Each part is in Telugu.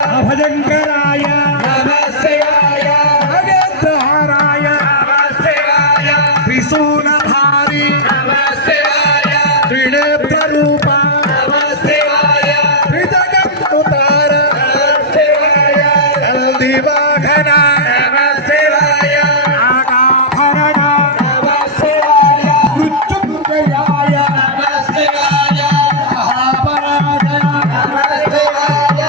అభజంకరాయ నమః శివాయ నాగేంద్రహారాయ నమః శివాయ త్రిశూలధారి నమః శివాయ త్రినేత్ర రూప నమః శివాయ త్రిజగన్నుతార నమః శివాయ దివాఘన నమః శివాయ నాగాభరణ నమః శివాయ మృత్యుంజయాయ నమః శివాయ మహాపరాజయ నమః శివాయ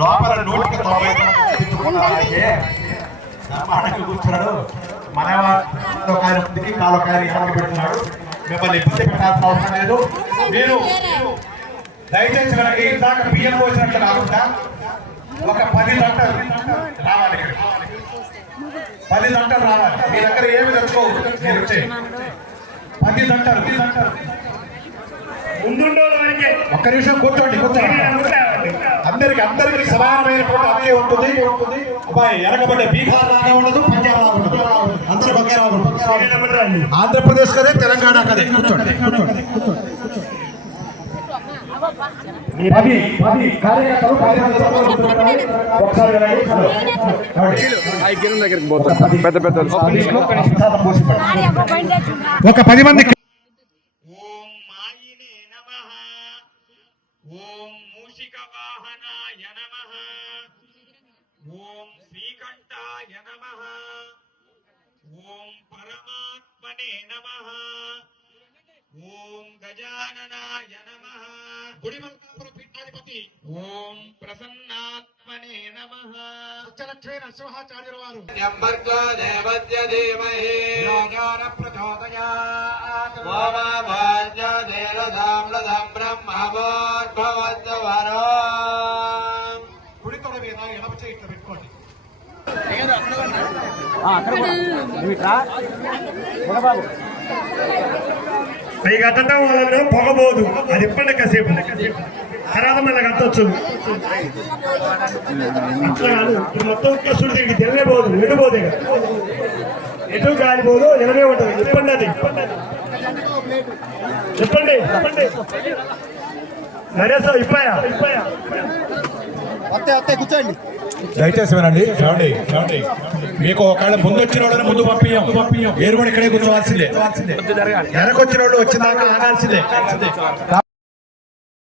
లోపల నోటికి కూర్చున్నాడు మన ముందుకి కాలు పెడుతున్నాడు. మిమ్మల్ని ఇబ్బంది పెట్టాల్సిన అవసరం లేదు. మీరు దయచేసి మనకి ఇందాక బియ్యం పోసినట్లు కాకుండా ఒక 10 గంటలు రావాలి. 10 గంటలు రావాలి. మీ దగ్గర ఏమి తెచ్చుకోవు. మీరు వచ్చే 10 గంటలు ఒక్క నిమిషం కూర్చోండి. అందరికి సమానమైన హక్కే ఉంటుంది. వెనకబడ్డ బీహార్ లాగా ఉండదు, పంజాబ్ లాగా ఉండదు. అందరూ ఒకే లాగా ఉంటుంది. ఆంధ్రప్రదేశ్ కదే, తెలంగాణ కదే. కూర్చోండి. ఒక 10 మంది. ఓం మూషికవాహనాయ నమః. ఓం శ్రీకంఠాయ నమః. ఓం పరమాత్మనే నమః. ఓం గజాననాయ నమః. గుడిమల్కాపుర పీఠాధిపతి ఓం ప్రసన్నాత్మనే నమః. సత్యలక్ష్మీ నరసింహాచార్యుల వారు యంబర్గో దేవస్య ధీమహి యోగాన ప్రచోదయాత్ వామాభాజ్య దేవదామ్లదం బ్రహ్మవోద్భవద్వరో. గుడితోడ మీద ఎడమ చేయి ఇట్లా పెట్టుకోండి. అవి కట్టడం వలన పొగబోదు. అది ఎప్పటి కాసేపు తర్వాత మళ్ళీ కట్టొచ్చు. అట్లా కాదు. ఇప్పుడు మొత్తం కసుడు తిరిగి తెల్లబోదు, ఎడిపోదే. ఎటు కాలిపోదు, ఎనవే ఉంటుంది. చెప్పండి. అది చెప్పండి. నరేశ్ ఇప్పాయా కూర్చోండి. దయచేసి వినండి. చూడండి మీకు ఒకవేళ ముందు వచ్చిన వాళ్ళని ముందు పంపించాం. మీరు కూడా ఇక్కడే కూర్చోవాల్సిందే. వెనకొచ్చిన వాళ్ళు వచ్చిన దాకా ఆగాల్సిందే.